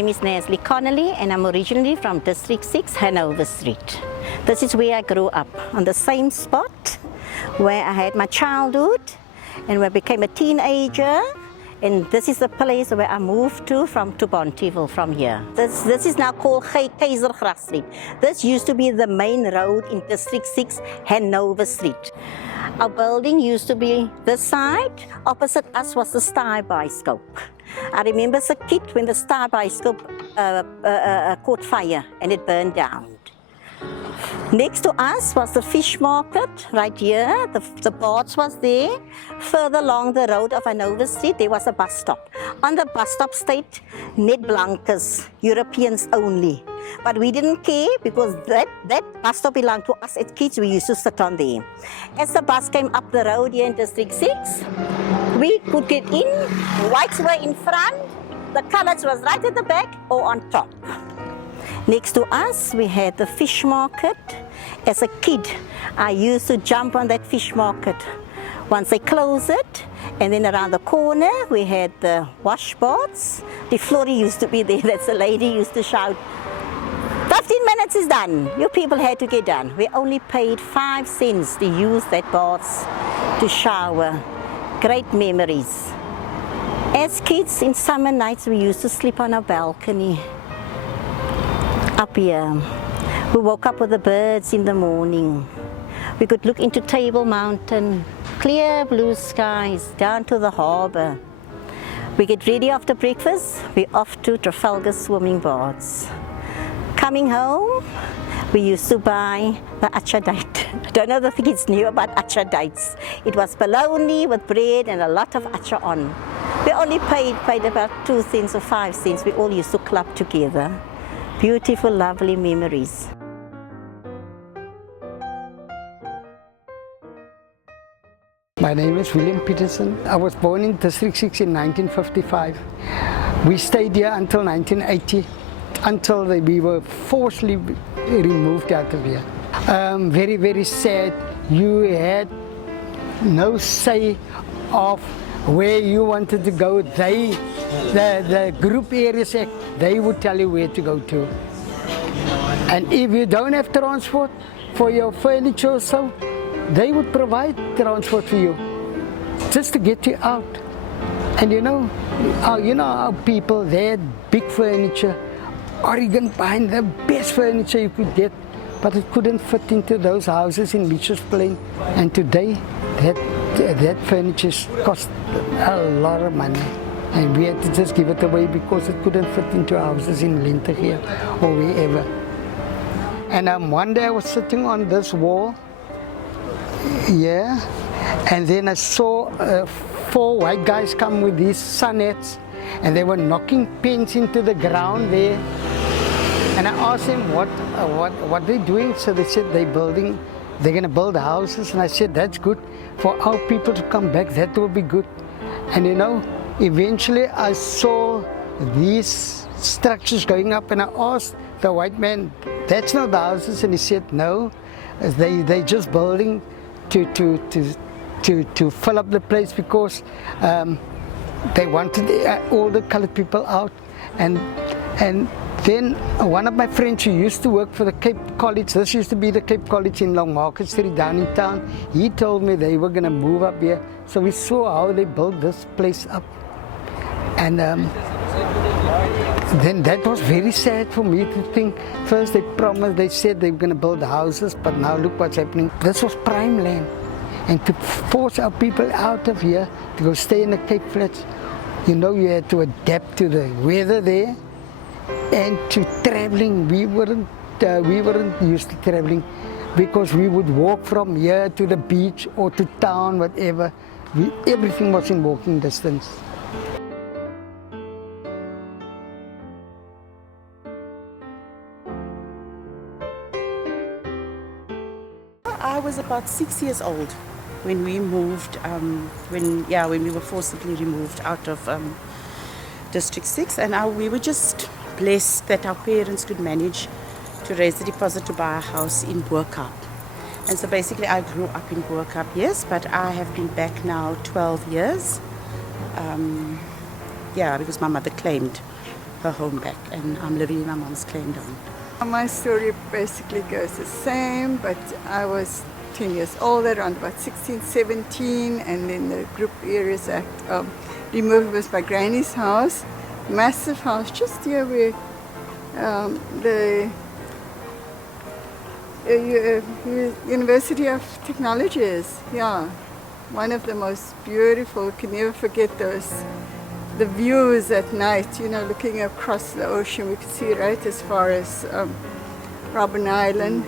name is Yazeed Kamaldien and I'm originally from District 6, Hanover Street. This is where I grew up, on the same spot where I had my childhood and where I became a teenager. And this is the place where I moved to from Bontiville from here. This is now called Keizergracht Street. This used to be the main road in District 6, Hanover Street. Our building used to be this side. Opposite us was the Star Bioscope. I remember as a kid when the Star Bioscope caught fire and it burned down. Next to us was the fish market right here. The boards was there. Further along the road of Hanover Street, there was a bus stop. On the bus stop stayed net blankers, Europeans only. But we didn't care because that bus stop belonged to us as kids. We used to sit on there. As the bus came up the road here in District 6, we could get in. Whites were in front. The colours was right at the back or on top. Next to us, we had the fish market. As a kid, I used to jump on that fish market. Once they closed it, and then around the corner, we had the washboards. The Flory used to be there. That's the lady used to shout, 15 minutes is done. You people had to get done. We only paid 5 cents to use that baths to shower. Great memories. As kids, in summer nights, we used to sleep on our balcony. Up here, we woke up with the birds in the morning. We could look into Table Mountain, clear blue skies, down to the harbour. We get ready after breakfast, we're off to Trafalgar swimming baths. Coming home, we used to buy the achadite. I don't know if the kids knew about achadites. It was bologna with bread and a lot of acha on. We only paid about 2 cents or 5 cents. We all used to club together. Beautiful, lovely memories. My name is William Peterson. I was born in District 6 in 1955. We stayed here until 1980, until we were forcibly removed out of here. Very, very sad. You had no say of where you wanted to go. The group areas act, they would tell you where to go to. And if you don't have transport for your furniture or so, they would provide transport for you just to get you out. And you know our people, they had big furniture, Oregon pine, the best furniture you could get, but it couldn't fit into those houses in Mitchell's Plain. And today, that furniture cost a lot of money. And we had to just give it away because it couldn't fit into houses in Lintergear or wherever. And one day I was sitting on this wall, yeah, and then I saw 4 white guys come with these sun hats, and they were knocking pins into the ground there. And I asked them what they're doing. So they said they're going to build houses. And I said, that's good for our people to come back. That will be good. And you know, eventually I saw these structures going up, and I asked the white man, that's not the houses? And he said, no, they just building to fill up the place because they wanted all the colored people out. And then one of my friends who used to work for the Cape College, this used to be the Cape College in Long Market Street down in town, he told me they were going to move up here. So we saw how they built this place up. And then that was very sad for me to think. First they promised, they said they were going to build houses, but now look what's happening. This was prime land. And to force our people out of here to go stay in the Cape Flats, you know, you had to adapt to the weather there. And to traveling, we weren't used to traveling because we would walk from here to the beach or to town, whatever. Everything was in walking distance. I was about 6 years old when we moved, when we were forcibly removed out of District 6, and we were just blessed that our parents could manage to raise the deposit to buy a house in Boerkaap. And so basically I grew up in Boerkaap, yes, but I have been back now 12 years. Because my mother claimed her home back, and I'm living in my mom's claim down. My story basically goes the same, but I was 10 years older, around about 16, 17, and then the Group Areas Act removed was my granny's house, massive house, just here where the University of Technology is, yeah. One of the most beautiful, you can never forget the views at night, you know, looking across the ocean. We could see right as far as Robben Island.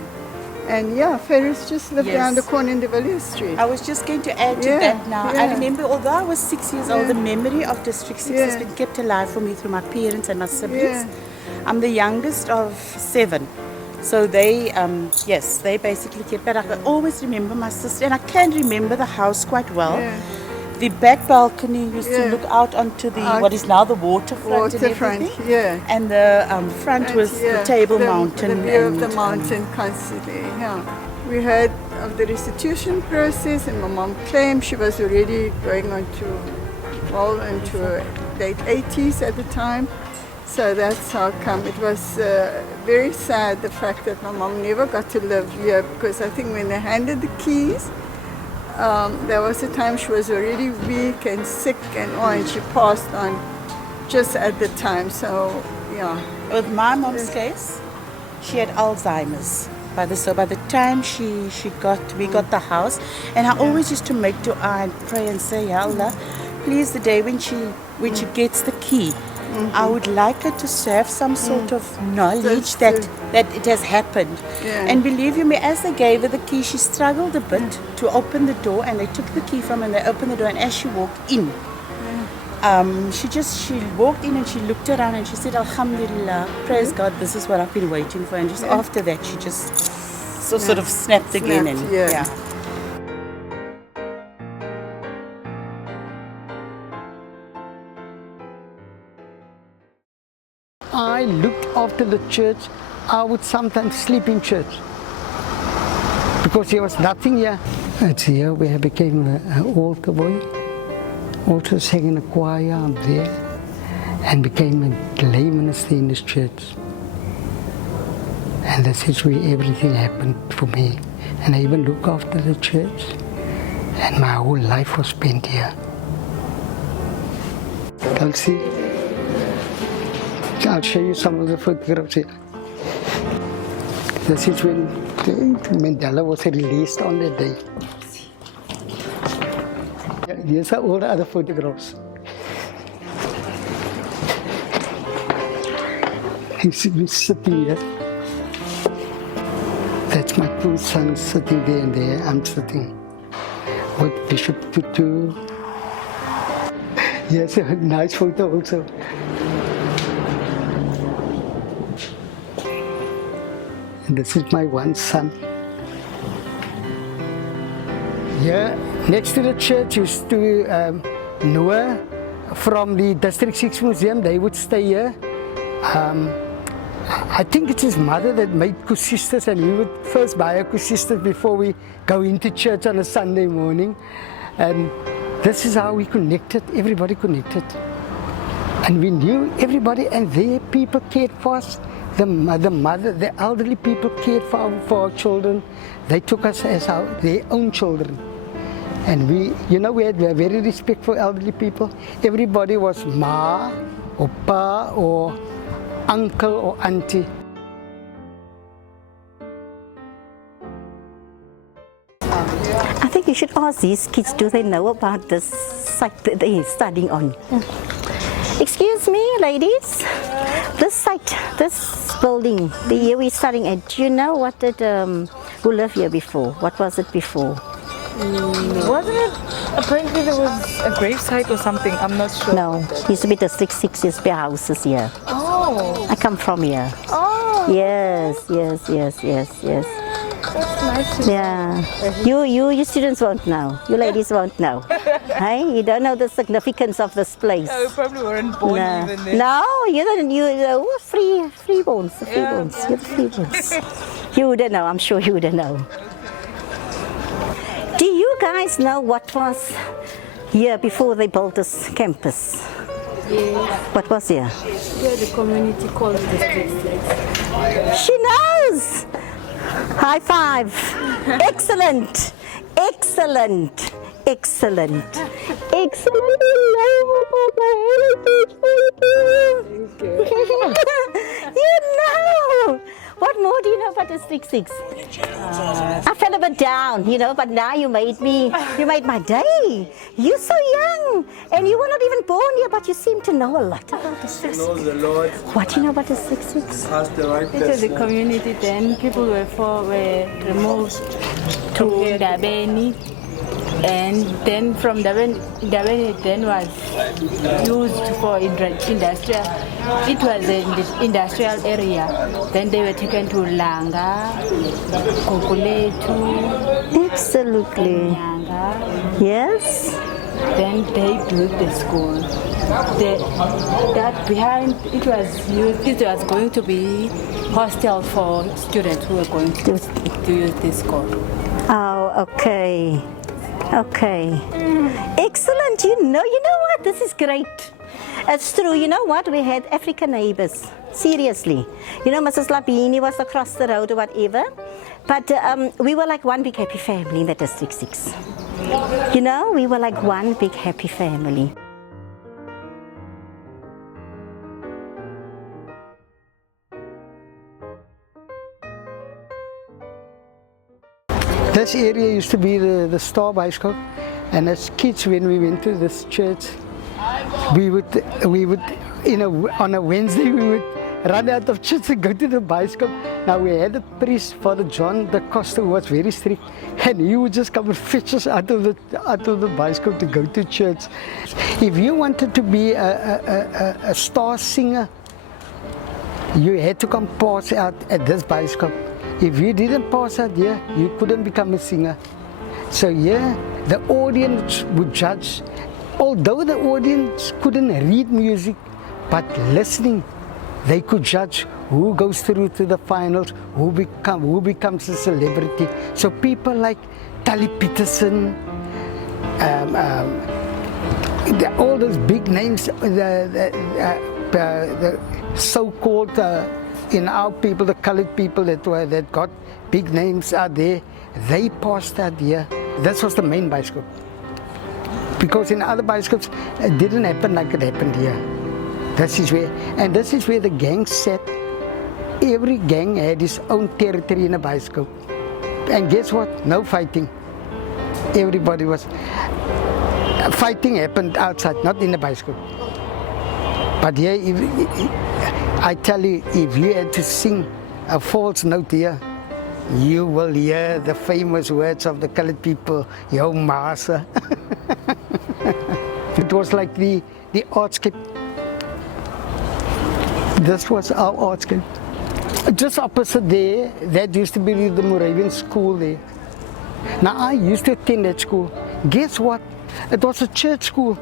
And yeah, Ferris just lived around the corner in De Villiers Street. I was just going to add to that now. I remember, although I was 6 years old, the memory of District 6 has been kept alive for me through my parents and my siblings. I'm the youngest of 7. So they, they basically kept, but I can always remember my sister, and I can remember the house quite well. The back balcony used to look out onto the, what is now the waterfront and everything. And the front was the Table Mountain. The view of the mountain constantly, We heard of the restitution process, and my mom claimed she was already going on to, into her late 80s at the time. So that's how come. It was very sad, the fact that my mom never got to live here, because I think when they handed the keys, there was a time she was already weak and sick and she passed on just at the time. So, yeah. With my mom's case, she had Alzheimer's. By the time we got the house, and I always used to make dua and pray and say, Ya Allah, please, the day when she gets the key, I would like her to have some sort of knowledge that it has happened. And believe you me, as they gave her the key, she struggled a bit to open the door, and they took the key from her and they opened the door, and as she walked in, she walked in and she looked around and she said, Alhamdulillah, praise God, this is what I've been waiting for. And just after that, she just sort of snapped again. I looked after the church. I would sometimes sleep in church because there was nothing here. It's here where I became an altar boy. Also sang in a choir up there and became a lay minister in this church. And this is where everything happened for me. And I even look after the church, and my whole life was spent here. I'll see. I'll show you some of the photographs here. This is when Mandela was released on that day. These are all the other photographs. He's sitting here. That's my 2 sons sitting there, and there I'm sitting with Bishop Tutu. Yes, a nice photo also. And this is my 1 son. Here, next to the church used to Noah from the District 6 Museum. They would stay here. I think it's his mother that made kusistas, and we would first buy a kusistas before we go into church on a Sunday morning. And this is how we connected, everybody connected. And we knew everybody, and their people cared for us. The mother, the elderly people cared for our children. They took us as their own children. And we had very respect for elderly people. Everybody was ma, or pa, or uncle, or auntie. I think you should ask these kids, do they know about this site that they're studying on? Excuse me, ladies. This site, this building, the year we're studying at, do you know what did, who lived here before? What was it before? Wasn't it? Apparently there was a grave site or something. I'm not sure. No, it used to be District 6, used to be houses here. Oh. I come from here. Oh. Yes. That's nice to know. You students won't know. You ladies won't know. Hey, you don't know the significance of this place. Oh, you probably weren't born even then. No, you're freeborns. You're the freeborns. You wouldn't know. I'm sure you wouldn't know. Do you guys know what was here before they built this campus? Yes. What was here? Where the community calls District 6. She knows! High five! Excellent! Excellent! Excellent! Excellent! You know! What more do you know about District 6? I fell a bit down, you know, but now you made my day. You're so young, and you were not even born here, but you seem to know a lot about District 6. Knows the Lord. What do you know about District 6? Ask the right It was a person. community then. People were removed to Dabeni. And then from Dabeni then was used for industrial. It was an industrial area. Then they were taken to Langa, Kokuletu, Absolutely. Nyanga. Yes? Then they built the school. That behind it was going to be hostel for students who were going to use this school. Oh, okay. Okay. Excellent. You know what? This is great. It's true. You know what? We had African neighbors. Seriously. You know, Mrs. Labini was across the road or whatever. But we were like one big happy family in the District 6. You know, we were like one big happy family. This area used to be the Star Bioscope, and as kids, when we went to this church, we would on a Wednesday we would run out of church and go to the Bioscope. Now we had a priest, Father John da Costa, who was very strict, and he would just come and fetch us out of the Bioscope to go to church. If you wanted to be a star singer, you had to come pass out at this Bioscope. If you didn't pass out here, you couldn't become a singer. So here, the audience would judge. Although the audience couldn't read music, but listening, they could judge who goes through to the finals, who becomes a celebrity. So people like Tally Peterson, all those big names, the so-called in our people, the colored people that got big names out there, they passed out here. This was the main Bioscope. Because in other Bioscopes, it didn't happen like it happened here. This is where the gangs sat. Every gang had its own territory in a Bioscope. And guess what? No fighting. Everybody was... Fighting happened outside, not in the Bioscope. But here, I tell you, if you had to sing a false note here, you will hear the famous words of the colored people, "Yo Masa." It was like the artscape. This was our artscape. Just opposite there, that used to be the Moravian school there. Now I used to attend that school. Guess what? It was a church school.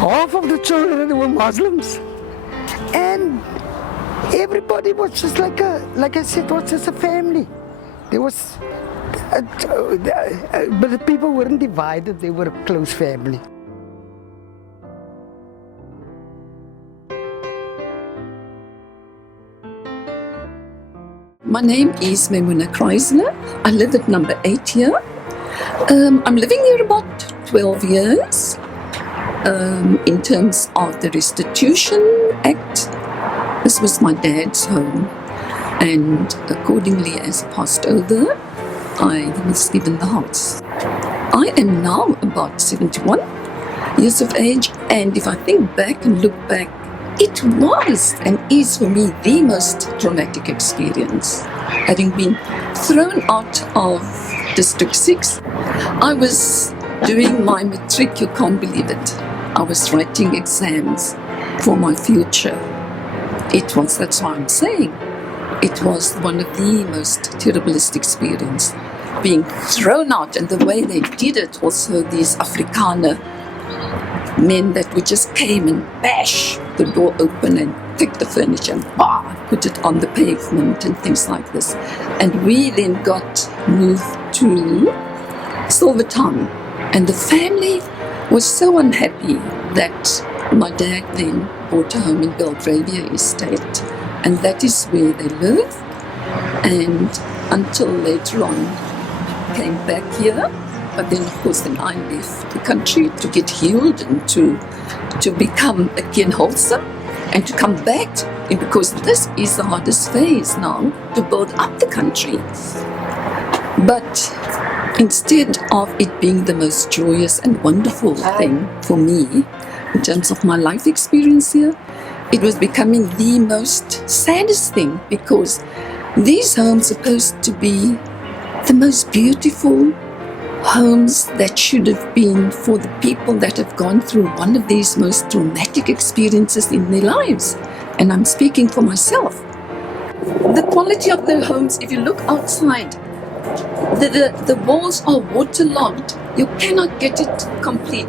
Half of the children were Muslims. And everybody was just like I said, was just a family. There was, but the people weren't divided, they were a close family. My name is Memuna Kreisler. I live at number 8 here. I'm living here about 12 years. In terms of the Restitution Act, this was my dad's home, and accordingly, as he passed over, I was given the house. I am now about 71 years of age, and if I think back and look back, it was and is for me the most traumatic experience. Having been thrown out of District 6, I was doing my matric, you can't believe it. I was writing exams for my future. That's why I'm saying, it was one of the most terriblest experience. Being thrown out, and the way they did it, also these Afrikaner men that would just came and bash the door open and take the furniture and put it on the pavement and things like this. And we then got moved to Silvertown, and the family was so unhappy that my dad then bought a home in Belgravia Estate, and that is where they live. And until later on, came back here. But then, of course, then I left the country to get healed and to become again wholesome and to come back. And because this is the hardest phase now, to build up the country. But instead of it being the most joyous and wonderful thing for me, in terms of my life experience here, it was becoming the most saddest thing, because these homes are supposed to be the most beautiful homes that should have been for the people that have gone through one of these most traumatic experiences in their lives. And I'm speaking for myself. The quality of the homes, if you look outside, the walls are waterlogged. You cannot get it complete.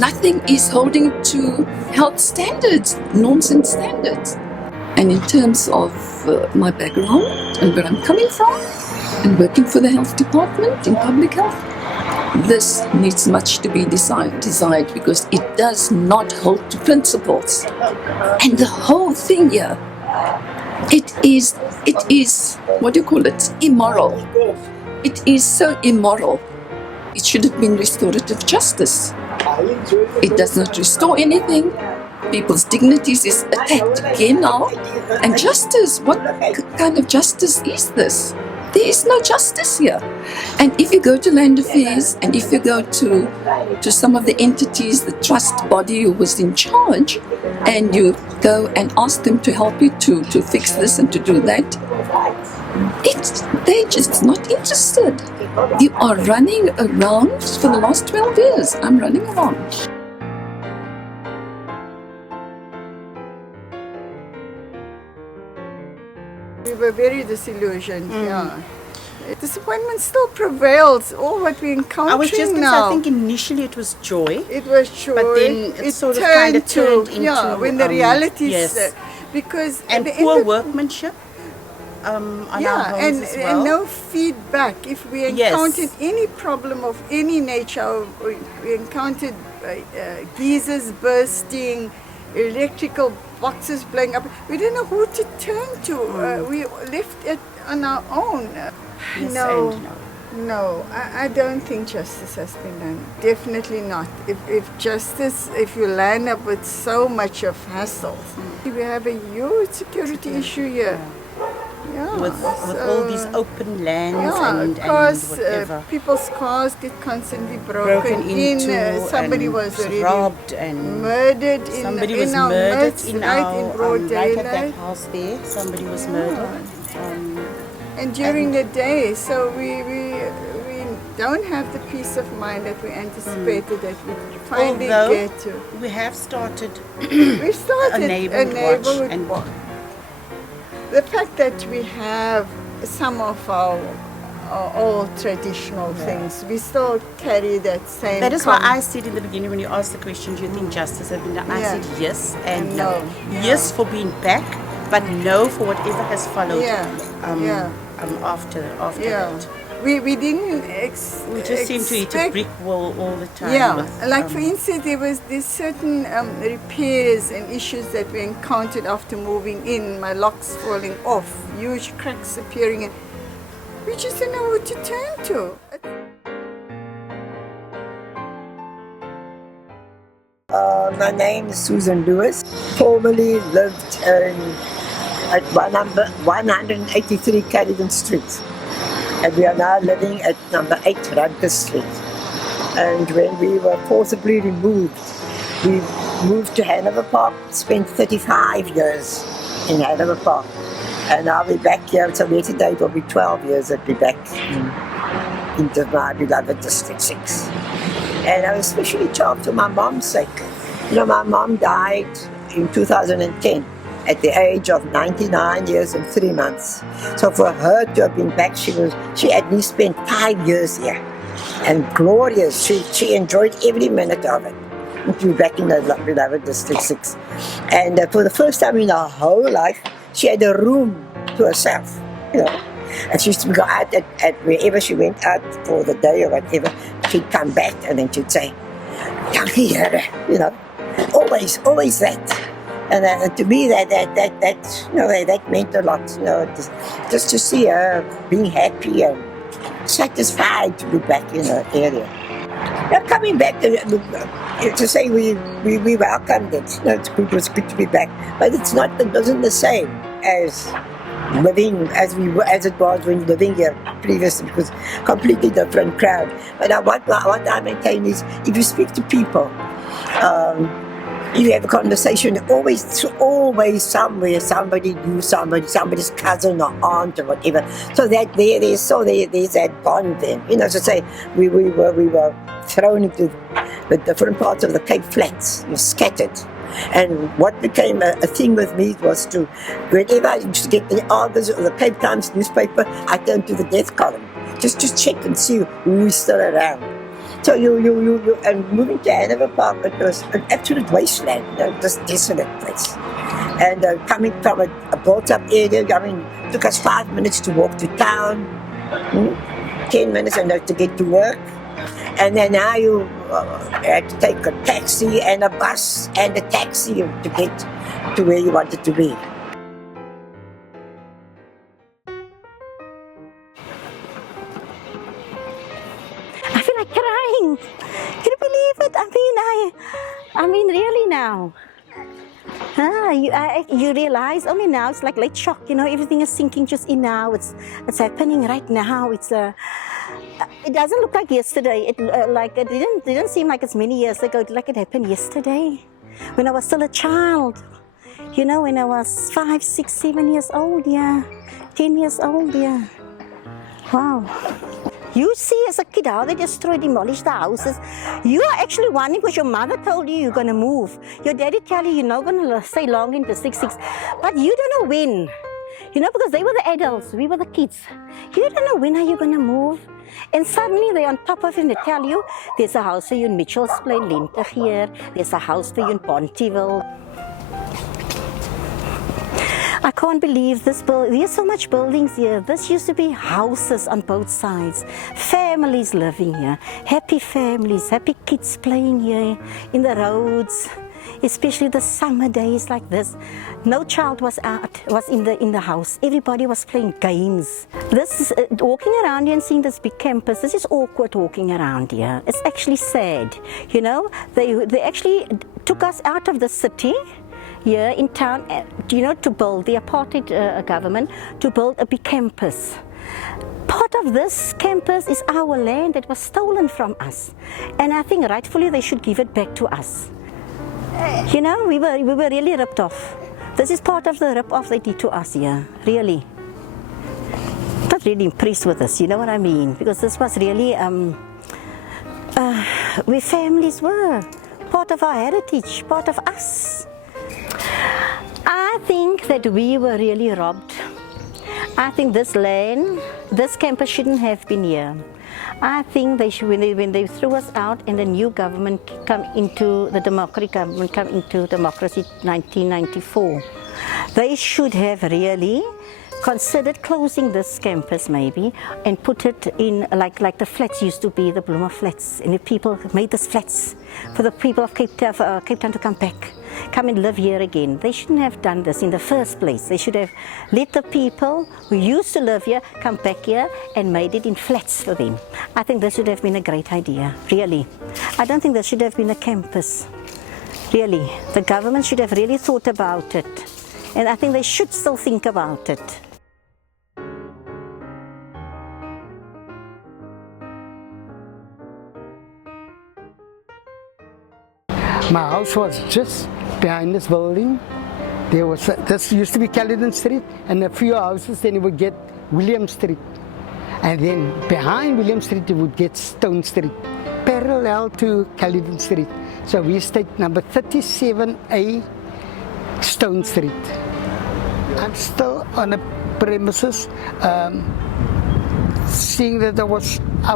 Nothing is holding to health standards, norms and standards. And in terms of my background and where I'm coming from, and working for the health department in public health, this needs much to be desired because it does not hold to principles. And the whole thing here, it is, what do you call it, immoral. It is so immoral. It should have been restorative justice. It does not restore anything. People's dignities is attacked again now. And justice, what kind of justice is this? There is no justice here. And if you go to Land Affairs and if you go to some of the entities, the trust body who was in charge, and you go and ask them to help you to fix this and to do that, they're just not interested. You are running around for the last 12 years. I'm running around. We were very disillusioned, yeah. Disappointment still prevails, all what we're encountering I was just going to say, now. I think initially it was joy. It was joy. But then it sort of kind of turned into... Yeah, when the realities... Yes. Because And at the poor end of, workmanship on our yeah, homes as well. and no feedback. If we Yes. encountered any problem of any nature, we encountered geysers bursting, electrical boxes blowing up, we didn't know who to turn to. We left it on our own. Yes No. and no. No, I don't think justice has been done. Definitely not. If you line up with so much of hassles, we have a huge security issue here. Yeah, With so, all these open lands yeah, and cars, whatever. people's cars get constantly broken into somebody and was already robbed and murdered in, somebody in was our murdered midst, in right our in broad right at that daylight. house there. Somebody was murdered. And during the day, so we don't have the peace of mind that we anticipated that we finally Although get to. we have started We started a neighborhood watch watch. The fact that we have some of our old traditional things, we still carry that same. That is why I said in the beginning when you asked the question, do you think justice has been done? I Yeah. said yes and And no. no. Yeah. Yes for being back, but no for whatever has followed after Yeah. that. We didn't We just seem to hit a expect- brick wall all the time. Yeah, with, like for instance, there was this certain repairs and issues that we encountered after moving in. My locks falling off, huge cracks appearing, and we just didn't know who to turn to. My name is Susan Lewis. Formerly lived at 183 Caledon Street. And we are now living at number 8 Rutgers Street. And when we were forcibly removed, we moved to Hanover Park, spent 35 years in Hanover Park. And now we're back here, so yesterday it will be 12 years that we're back into my beloved District 6. And I was especially charmed for my mom's sake. You know, my mom died in 2010 at the age of 99 years and 3 months. So for her to have been back, she at least spent 5 years here. And glorious, she enjoyed every minute of it. To be back in the beloved District 6. And for the first time in her whole life, she had a room to herself, you know. And she used to go out at wherever she went out for the day or whatever, she'd come back and then she'd say, dankie Here, you know, always that. And to me, that meant a lot. You know, just to see her being happy and satisfied to be back in the area. Now coming back to say we welcomed it. You know, it was good to be back, but it wasn't the same as living as it was when living here previously, because completely different crowd. But what I maintain is, if you speak to people, you have a conversation, always somewhere somebody knew somebody's cousin or aunt or whatever. So that there's that bond then. You know, to say we were thrown into the different parts of the Cape Flats, scattered. And what became a thing with me was to, whenever I used to get the Argus or the Cape Times newspaper, I turned to the death column just to check and see who is still around. So and moving to Hanover Park, it was an absolute wasteland, you know, just desolate place. And coming from a built-up area, I mean, it took us 5 minutes to walk to town, 10 minutes to get to work. And then now you had to take a taxi and a bus and a taxi to get to where you wanted to be. I feel like crying. Can you believe it? I mean, really now. You realize only now, it's like late shock, you know, everything is sinking just in now. It's happening right now. It doesn't look like yesterday. It didn't seem like it's many years ago. Like it happened yesterday, when I was still a child. You know, when I was 5, 6, 7 years old, 10 years old, Wow. You see, as a kid, how they demolish the houses. You are actually wondering because your mother told you you're going to move. Your daddy tell you you're not going to stay long in District 6. But you don't know when. You know, because they were the adults, we were the kids. You don't know when are you going to move. And suddenly they're on top of it and they tell you, there's a house for you in Mitchell's Plain, Linter here. There's a house for you in Pontyville. I can't believe this there's so much buildings here. This used to be houses on both sides. Families living here. Happy families, happy kids playing here in the roads. Especially the summer days like this. No child was in the house. Everybody was playing games. This is walking around here and seeing this big campus. This is awkward walking around here. It's actually sad. You know, they actually took us out of the city here in town, you know, to build the apartheid government, to build a big campus. Part of this campus is our land that was stolen from us. And I think rightfully they should give it back to us. You know, we were really ripped off. This is part of the rip-off they did to us here, really. I'm not really impressed with this, you know what I mean? Because this was really where families were, part of our heritage, part of us. I think that we were really robbed. I think this land, this campus shouldn't have been here. I think they should, when they threw us out and the new government the democratic government come into democracy 1994, they should have really considered closing this campus maybe and put it in like the flats used to be, the Bloomer flats, and the people made this flats for the people of Cape Town to come and live here again. They shouldn't have done this in the first place. They should have let the people who used to live here come back here and made it in flats for them. I think this should have been a great idea, really. I don't think there should have been a campus, really. The government should have really thought about it, and I think they should still think about it. My house was just behind this building. There was this used to be Caledon Street, and a few houses. Then you would get William Street, and then behind William Street you would get Stone Street, parallel to Caledon Street. So we stayed number 37A, Stone Street. I'm still on the premises. Seeing that I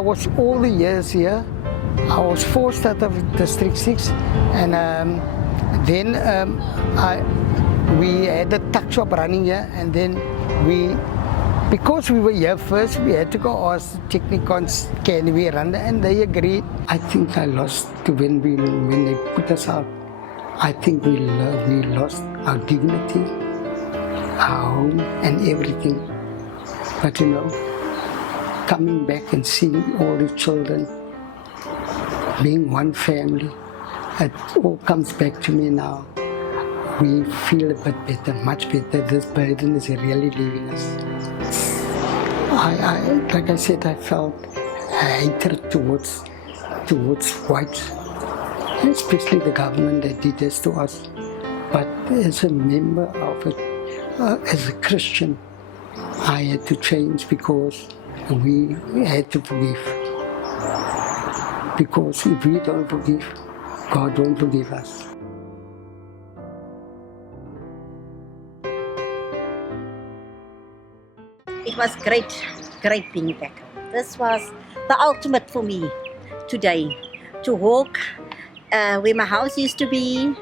was all the years here. I was forced out of District 6, and then we had a tuck shop running here, and then we Because we were here first, we had to go ask the technicons, can we run? And they agreed. I think I lost when they put us out. I think we lost our dignity, our home, and everything. But you know, coming back and seeing all the children, being one family, it all comes back to me now. We feel a bit better, much better. This burden is really leaving us. Like I said, I felt hatred towards whites, especially the government that did this to us. But as a member of it, as a Christian, I had to change because we had to forgive. Because if we don't forgive, God won't forgive us. It was great being back. This was the ultimate for me today. To walk where my house used to be,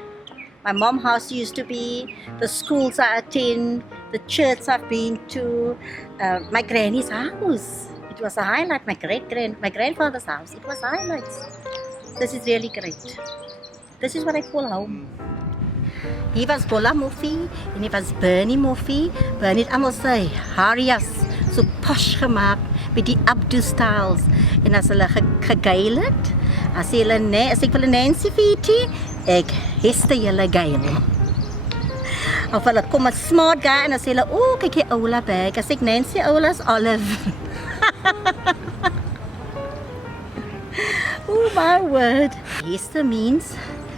my mom's house used to be, the schools I attend, the church I've been to, my granny's house. It was a highlight. My grandfather's house. It was highlights. This is really great. This is what I call home. Hier was Bolla Moffie en hier was Bernie Moffie. Bernie het allemaal sy harias so posh gemaakt met die Abdu-styles. En as hulle gegeil het, as ek wil 'n Nancy Viti, ek heste julle geil. Of hulle kom 'n smart guy en as hulle, o, kyk die Oula bag. As ek Nancy Oula's Olive. Oh my word. Heste means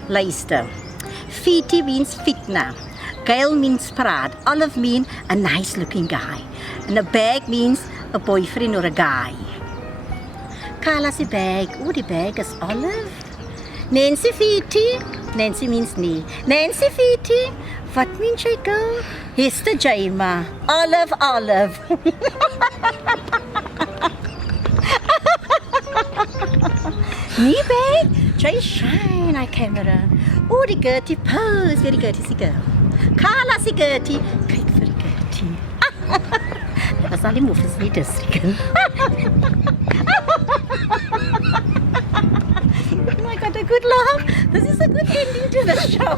luister. Fiti means fitna. Gail means praat. Olive means a nice looking guy. And a bag means a boyfriend or a guy. Carla's bag. Oh, the bag is Olive. Nancy Fiti. Nancy means nee. Nancy Fiti. What means jy girl? Hester Jaima. Olive. Nee bag. Jy shine our camera. Oh, die Gertie pose. Very Gertie is die girl. Carla is die Gertie. Kyk vir die Gertie. Dit was al die moffes nie district. Oh my God, a good laugh. This is a good ending to the show.